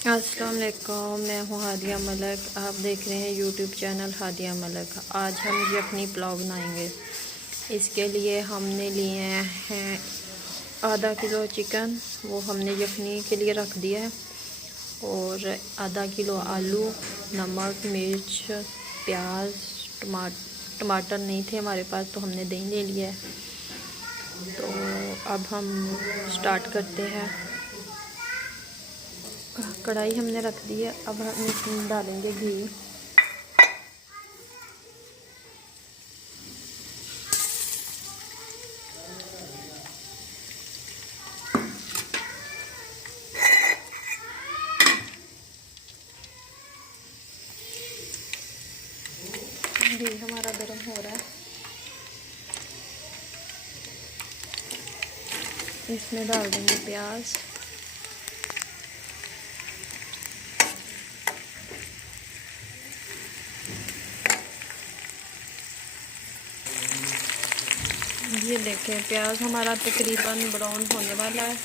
अस्सलाम वालेकुम, मैं हूँ हादिया मलक। आप देख रहे हैं यूट्यूब चैनल हादिया मलक। आज हम यखनी पुलाव बनाएंगे। इसके लिए हमने लिए हैं आधा किलो चिकन, वो हमने यखनी के लिए रख दिया है, और आधा किलो आलू, नमक, मिर्च, प्याज, टमाटर नहीं थे हमारे पास तो हमने दही ले लिया है। तो अब हम स्टार्ट करते हैं। कढ़ाई हमने रख दी है, अब हम इसमें डालेंगे घी। घी हमारा गर्म हो रहा है, इसमें डाल देंगे प्याज। ये देखें, प्याज हमारा तकरीबन ब्राउन होने वाला है।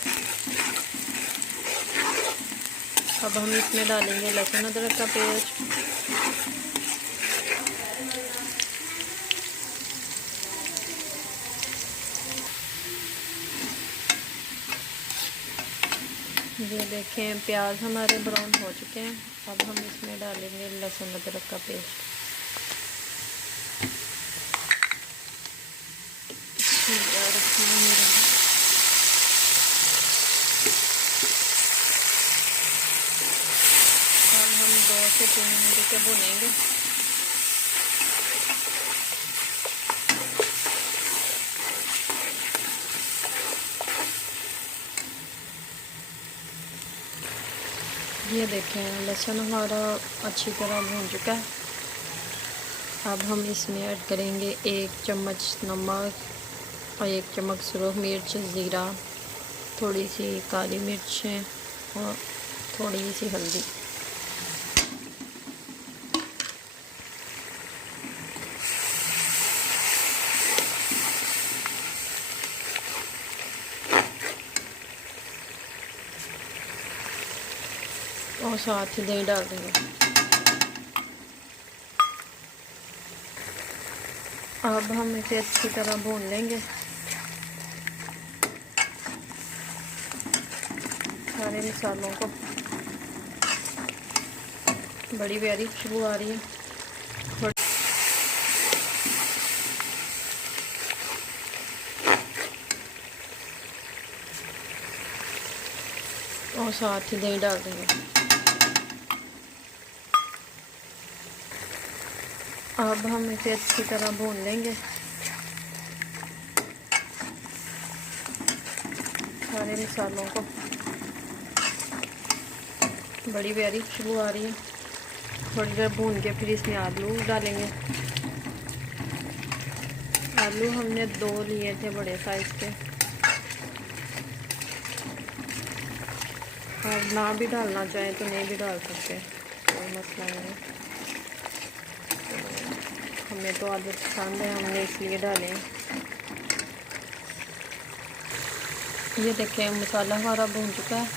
अब हम इसमें डालेंगे लहसुन अदरक का पेस्ट। ये देखें, प्याज हमारे ब्राउन हो चुके हैं। अब हम इसमें डालेंगे लहसुन अदरक का पेस्ट। अब हम 2 से 3 मिनट के भुनेंगे। ये देखें, लहसुन हमारा अच्छी तरह भून चुका है। अब हम इसमें ऐड करेंगे 1 चम्मच नमक और 1 चम्मच सुरख मिर्च, ज़ीरा, थोड़ी सी काली मिर्चें और थोड़ी सी हल्दी। और साथ ही दही डाल देंगे। अब हम इसे अच्छी तरह भून लेंगे। सारे मसालों को, बड़ी प्यारी खुशबू आ रही है। और साथ ही दही डाल देंगे। अब हम इसे अच्छी तरह भून लेंगे। सारे मसालों को, बड़ी प्यारी खुशबू आ रही है। थोड़ी देर भून के फिर इसमें आलू डालेंगे। आलू हमने 2 लिए थे, बड़े साइज़ के। आप ना भी डालना चाहें तो नहीं भी डाल सकते, कोई मसला नहीं है। हमें तो आलू पसंद है, हमने इसलिए डाले। ये देखें, मसाला हमारा भून चुका है।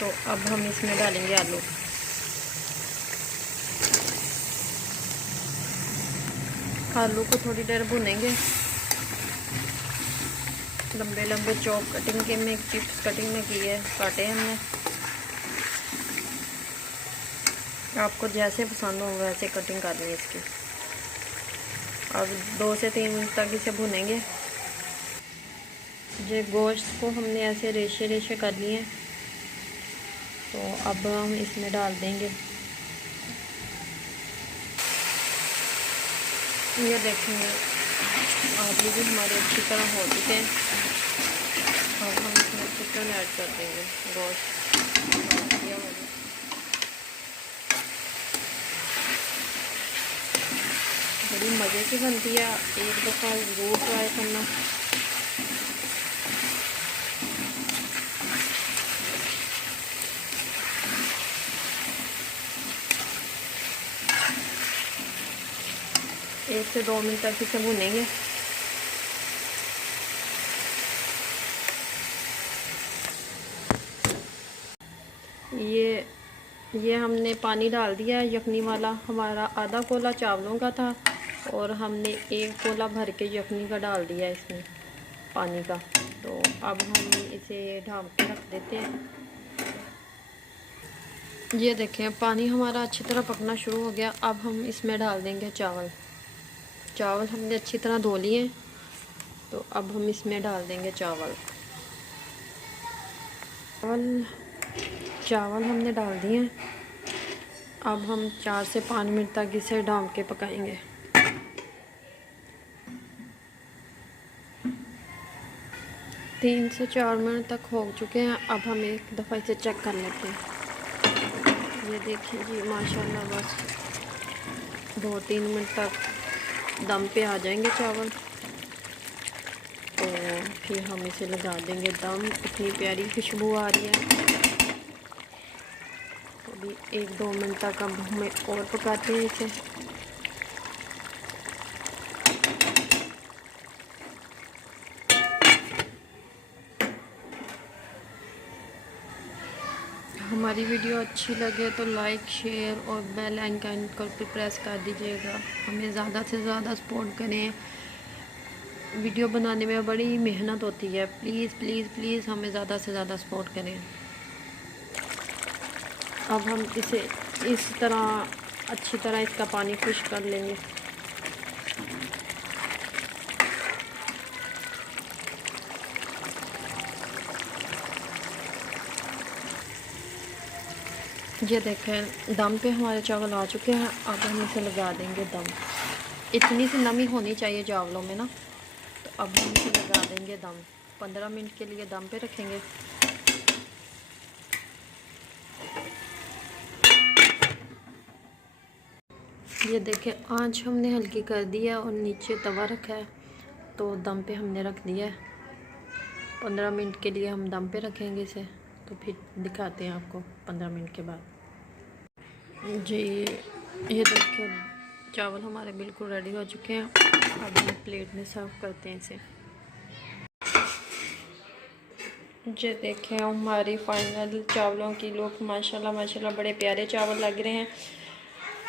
तो अब हम इसमें डालेंगे आलू। आलू को थोड़ी देर भुनेंगे। लंबे लंबे चॉप कटिंग के में, चिप्स कटिंग में किए काटे हमने। आपको जैसे पसंद हो वैसे कटिंग करनी है इसकी। अब 2 से 3 मिनट तक इसे भुनेंगे। ये गोश्त को हमने ऐसे रेशे रेशे कर लिए हैं। तो अब हम इसमें डाल देंगे। ये देखेंगे, आलू भी हमारे अच्छी तरह हो चुके हैं। अब हम इसमें चिकन ऐड कर देंगे, गोश्त। बड़ी मज़े की बनती है, एक दफ़ा ज़रूर ट्राई करना। एक से 2 मिनट तक इसे भुनेंगे। ये हमने पानी डाल दिया यखनी वाला। हमारा आधा कोला चावलों का था और हमने 1 कोला भर के यखनी का डाल दिया इसमें पानी का। तो अब हम इसे ढक के रख देते हैं। ये देखें पानी हमारा अच्छी तरह पकना शुरू हो गया। अब हम इसमें डाल देंगे चावल। चावल हमने अच्छी तरह धो लिए, तो अब हम इसमें डाल देंगे चावल। चावल हमने डाल दिए। अब हम 4 से 5 मिनट तक इसे ढक के पकाएंगे। 3 से 4 मिनट तक हो चुके हैं। अब हम एक दफ़ा इसे चेक कर लेते हैं। ये देखिए जी माशाल्लाह, बस 2-3 मिनट तक दम पे आ जाएंगे चावल, तो फिर हम इसे लगा देंगे दम। इतनी प्यारी खुशबू आ रही है। तो अभी 1-2 मिनट तक अब हमें और पकाते हैं इसे। हमारी वीडियो अच्छी लगे तो लाइक, शेयर और बेल आइकन को प्रेस कर दीजिएगा। हमें ज़्यादा से ज़्यादा सपोर्ट करें। वीडियो बनाने में बड़ी मेहनत होती है। प्लीज़ प्लीज़ प्लीज़ हमें ज़्यादा से ज़्यादा सपोर्ट करें। अब हम इसे इस तरह अच्छी तरह इसका पानी खुश कर लेंगे। ये देखें दम पे हमारे चावल आ चुके हैं। अब हम इसे लगा देंगे दम। इतनी सी नमी होनी चाहिए चावलों में ना, तो अब हम इसे लगा देंगे दम। 15 मिनट के लिए दम पे रखेंगे। ये देखें आंच हमने हल्की कर दी है और नीचे तवा रखा है, तो दम पे हमने रख दिया है। 15 मिनट के लिए हम दम पे रखेंगे इसे, तो फिर दिखाते हैं आपको 15 मिनट के बाद। जी ये देखिए चावल हमारे बिल्कुल रेडी हो चुके हैं। अब हम प्लेट में सर्व करते हैं इसे। ये देखें हमारी फाइनल चावलों की लुक। माशाल्लाह माशाल्लाह बड़े प्यारे चावल लग रहे हैं।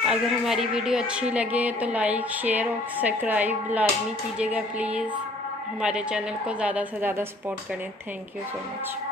अगर हमारी वीडियो अच्छी लगे तो लाइक, शेयर और सब्सक्राइब लाजमी कीजिएगा प्लीज़। हमारे चैनल को ज़्यादा से ज़्यादा सपोर्ट करें। Thank you so much.